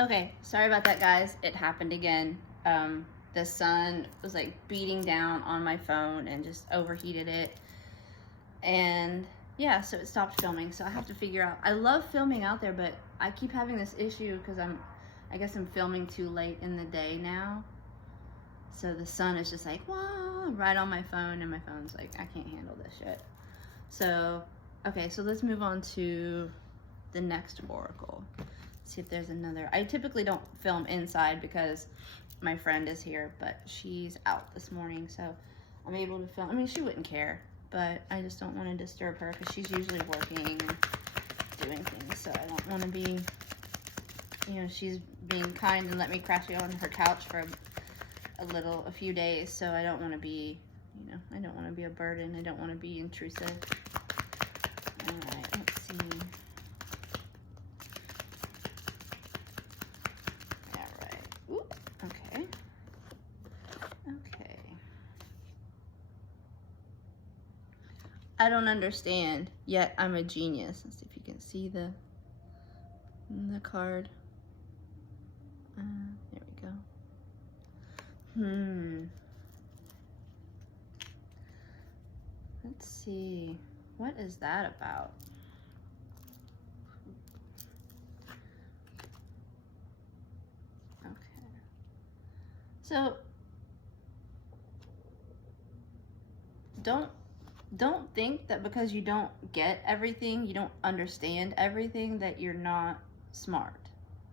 Okay, sorry about that, guys. It happened again. The sun was like beating down on my phone and just overheated it. And yeah, so it stopped filming. So I have to figure out. I love filming out there, but I keep having this issue because I guess I'm filming too late in the day now. So the sun is just like, whoa, right on my phone, and my phone's like, I can't handle this shit. So, okay, so let's move on to the next oracle. See if there's another. I typically don't film inside because my friend is here, but she's out this morning, so I'm able to film. I mean, she wouldn't care, but I just don't want to disturb her because she's usually working and doing things, so I don't want to be, she's being kind and let me crash on her couch for a few days, so I don't want to be, I don't want to be a burden. I don't want to be intrusive. All right, let's see. Okay. Okay. I don't understand, yet I'm a genius. Let's see if you can see the card. There we go. Let's see. What is that about? So don't think that because you don't get everything, you don't understand everything, that you're not smart,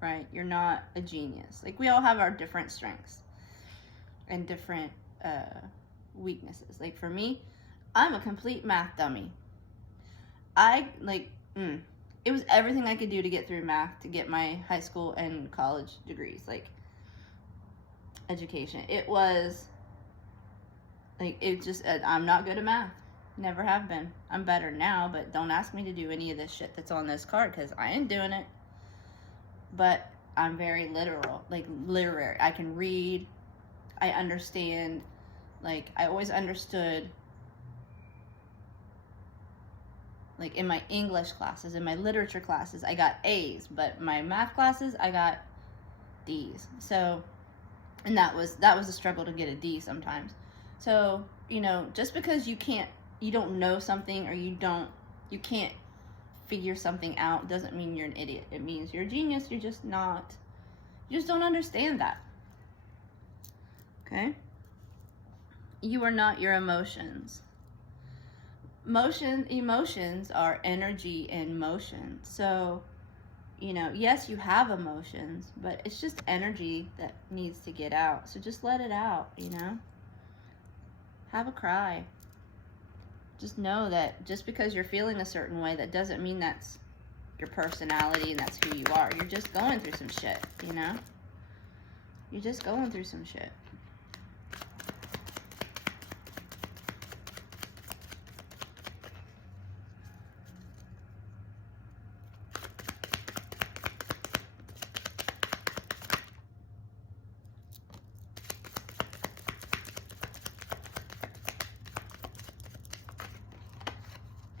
right? You're not a genius. Like, we all have our different strengths and different weaknesses. Like, for me, I'm a complete math dummy. It was everything I could do to get through math, to get my high school and college degrees. Like, education. It was like, I'm not good at math. Never have been. I'm better now, but don't ask me to do any of this shit that's on this card because I ain't doing it. But I'm very literary. I can read. I understand. Like, I always understood, like, in my English classes, in my literature classes, I got A's, but my math classes, I got D's. So, and that was a struggle to get a D sometimes. So, just because you don't know something, or you can't figure something out, doesn't mean you're an idiot. It means you're a genius. You just don't understand that. Okay? You are not your emotions. Emotions are energy in motion. So, yes, you have emotions, but it's just energy that needs to get out. So just let it out, Have a cry. Just know that just because you're feeling a certain way, that doesn't mean that's your personality and that's who you are. You're just going through some shit, You're just going through some shit.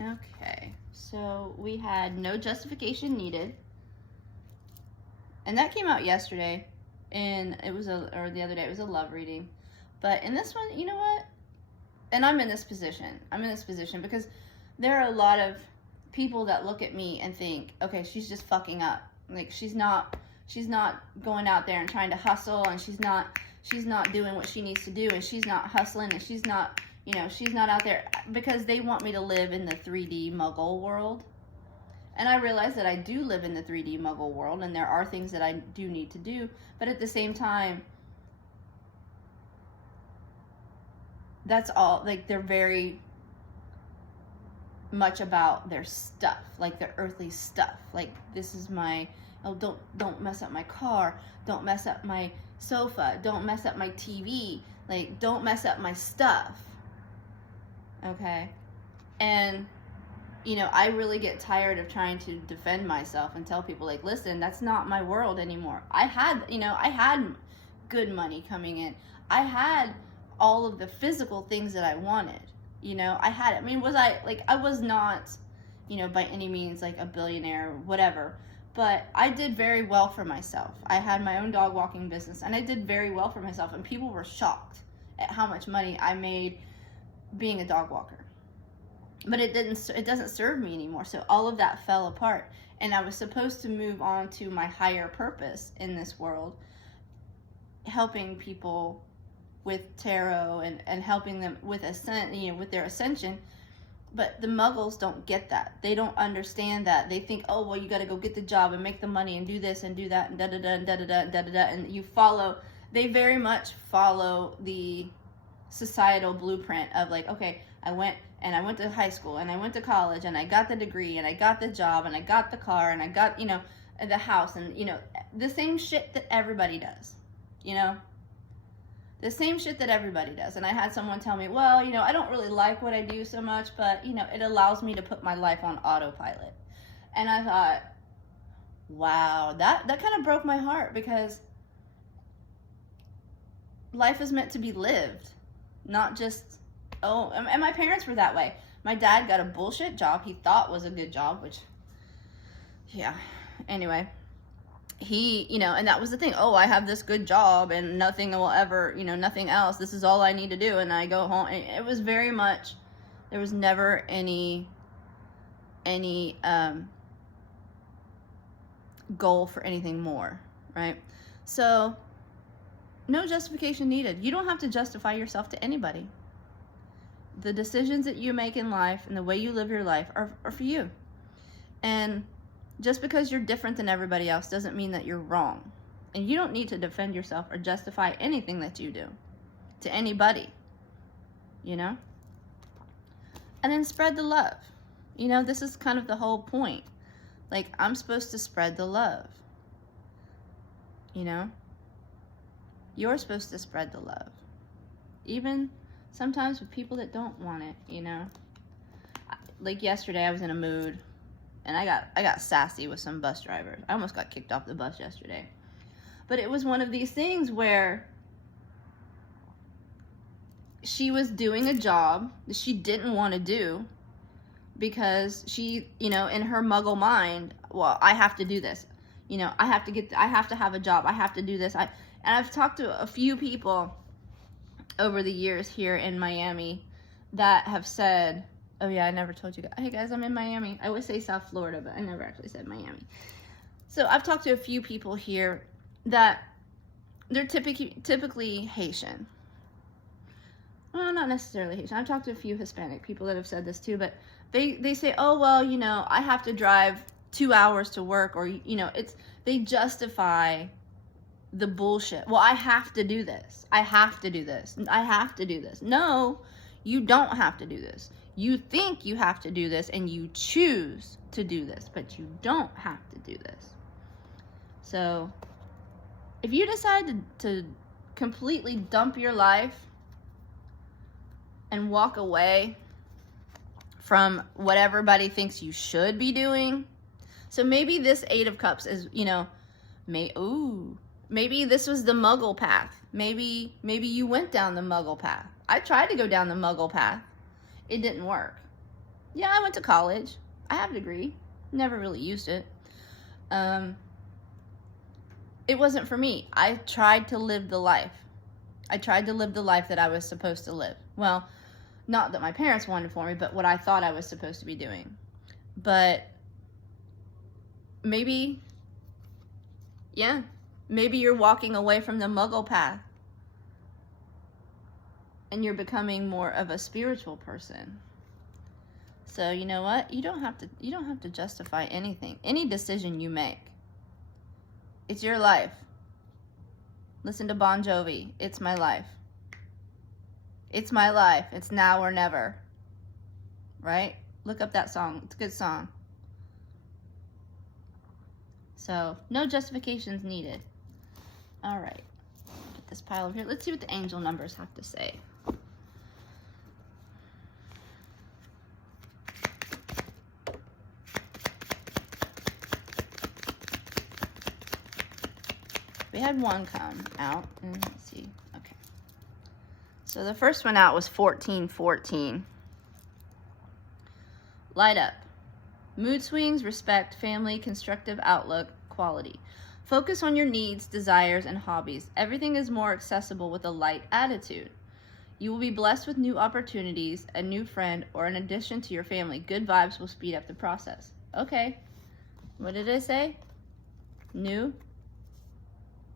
Okay, so we had no justification needed, and that came out yesterday, and or the other day, it was a love reading. But in this one, you know what? And I'm in this position because there are a lot of people that look at me and think, okay, she's just fucking up. Like, she's not going out there and trying to hustle, and she's not doing what she needs to do, and she's not hustling, and she's not out there, because they want me to live in the 3D muggle world. And I realize that I do live in the 3D muggle world, and there are things that I do need to do, but at the same time, that's all, like, they're very much about their stuff, like their earthly stuff. Like, this is my, oh, don't mess up my car, don't mess up my sofa, don't mess up my TV, like, don't mess up my stuff. Okay? And, I really get tired of trying to defend myself and tell people, like, listen, that's not my world anymore. I had good money coming in. I had all of the physical things that I wanted. I was not, by any means, like, a billionaire or whatever. But I did very well for myself. I had my own dog walking business, and I did very well for myself, and people were shocked at how much money I made being a dog walker. But it doesn't serve me anymore. So all of that fell apart, and I was supposed to move on to my higher purpose in this world, helping people with tarot and helping them with with their ascension. But the muggles don't get that. They don't understand that. They think, oh, well, you got to go get the job and make the money and do this and do that and da-da-da and da-da-da and da-da-da. And you follow, they very much follow the societal blueprint of like, okay, I went to high school and I went to college and I got the degree and I got the job and I got the car and I got, the house and, the same shit that everybody does, the same shit that everybody does. And I had someone tell me, well, I don't really like what I do so much, but, it allows me to put my life on autopilot. And I thought, wow, that kind of broke my heart, because life is meant to be lived, not just, and my parents were that way. My dad got a bullshit job he thought was a good job, which, yeah, anyway. He, and that was the thing. Oh, I have this good job and nothing will ever, nothing else. This is all I need to do. And I go home. And it was very much, there was never any goal for anything more, right? So no justification needed. You don't have to justify yourself to anybody. The decisions that you make in life and the way you live your life are for you. And just because you're different than everybody else doesn't mean that you're wrong. And you don't need to defend yourself or justify anything that you do to anybody, And then spread the love. This is kind of the whole point. Like, I'm supposed to spread the love. You're supposed to spread the love. Even sometimes with people that don't want it, Like yesterday I was in a mood. And I got sassy with some bus drivers. I almost got kicked off the bus yesterday. But it was one of these things where she was doing a job that she didn't want to do because she, in her muggle mind, well, I have to do this. I have to have a job. I have to do this. And I've talked to a few people over the years here in Miami that have said, oh yeah, I never told you guys. Hey guys, I'm in Miami. I always say South Florida, but I never actually said Miami. So I've talked to a few people here that they're typically Haitian. Well, not necessarily Haitian. I've talked to a few Hispanic people that have said this too, but they say, oh well, I have to drive 2 hours to work, or they justify the bullshit. Well, I have to do this. I have to do this. I have to do this. No, you don't have to do this. You think you have to do this and you choose to do this, but you don't have to do this. So if you decide to completely dump your life and walk away from what everybody thinks you should be doing, so maybe this 8 of Cups is, maybe this was the Muggle path. Maybe you went down the Muggle path. I tried to go down the Muggle path. It didn't work. Yeah, I went to college. I have a degree. Never really used it. It wasn't for me. I tried to live the life. I tried to live the life that I was supposed to live. Well, not that my parents wanted for me, but what I thought I was supposed to be doing. But maybe you're walking away from the Muggle path and you're becoming more of a spiritual person. So you know what? You don't have to justify anything. Any decision you make. It's your life. Listen to Bon Jovi. It's my life. It's my life. It's now or never. Right? Look up that song. It's a good song. So, no justifications needed. All right. Get this pile over here. Let's see what the angel numbers have to say. We had one come out, and let's see. Okay. So the first one out was 1414. Light up. Mood swings, respect, family, constructive outlook, quality. Focus on your needs, desires, and hobbies. Everything is more accessible with a light attitude. You will be blessed with new opportunities, a new friend, or an addition to your family. Good vibes will speed up the process. Okay. What did I say? New?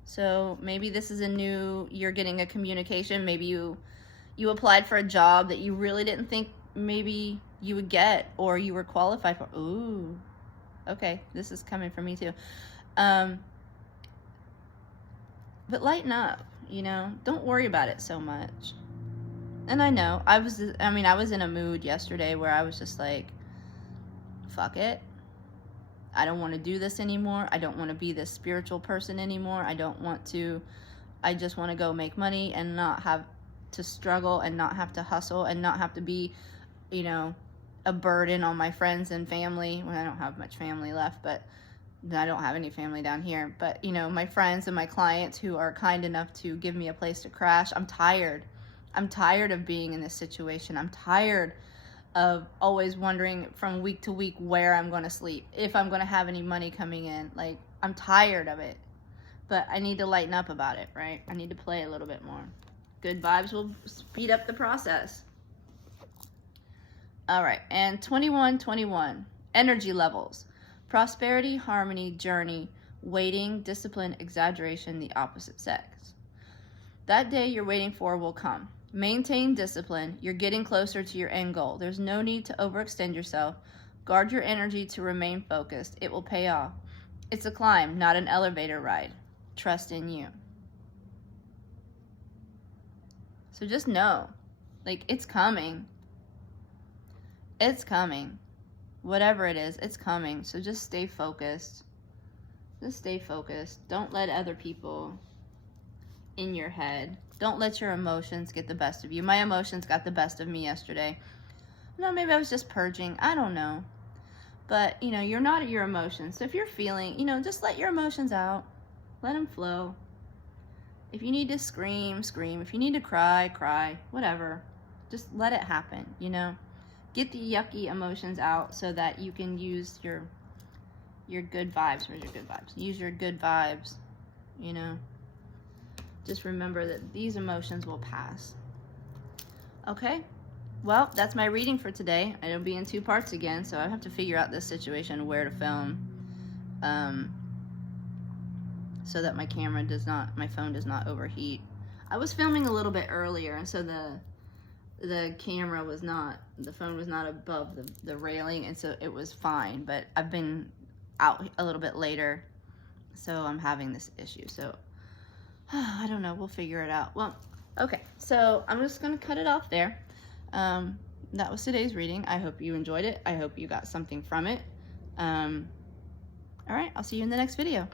So maybe this is a new, you're getting a communication. Maybe you applied for a job that you really didn't think maybe you would get or you were qualified for. Ooh. Okay, this is coming from me too. But lighten up, you know? Don't worry about it so much. And I know, I was in a mood yesterday where I was just like, fuck it. I don't want to do this anymore. I don't want to be this spiritual person anymore. I just want to go make money and not have to struggle and not have to hustle and not have to be, you know, a burden on my friends and family. Well, I don't have much family left, but I don't have any family down here. But, you know, my friends and my clients who are kind enough to give me a place to crash. I'm tired. I'm tired of being in this situation. I'm tired of always wondering from week to week where I'm going to sleep, if I'm going to have any money coming in. Like, I'm tired of it. But I need to lighten up about it, right? I need to play a little bit more. Good vibes will speed up the process. All right, and 2121, energy levels. Prosperity, harmony, journey, waiting, discipline, exaggeration, the opposite sex. That day you're waiting for will come. Maintain discipline. You're getting closer to your end goal. There's no need to overextend yourself. Guard your energy to remain focused. It will pay off. It's a climb, not an elevator ride. Trust in you. So just know, like, it's coming. It's coming. Whatever it is, it's coming. So just stay focused. Just stay focused. Don't let other people in your head. Don't let your emotions get the best of you. My emotions got the best of me yesterday. No, maybe I was just purging. I don't know. But, you know, you're not at your emotions. So if you're feeling, you know, just let your emotions out. Let them flow. If you need to scream, scream. If you need to cry, cry. Whatever. Just let it happen, you know. Get the yucky emotions out so that you can use your good vibes. Where's your good vibes? Use your good vibes, you know. Just remember that these emotions will pass. Okay? Well, that's my reading for today. It'll be in 2 parts again, so I have to figure out this situation, where to film, so that my phone does not overheat. I was filming a little bit earlier, and so the phone was not above the railing, and so it was fine, but I've been out a little bit later, so I'm having this issue. So I don't know, we'll figure it out. Well, okay, so I'm just gonna cut it off there. That was today's reading. I hope you enjoyed it. I hope you got something from it. All right, I'll see you in the next video.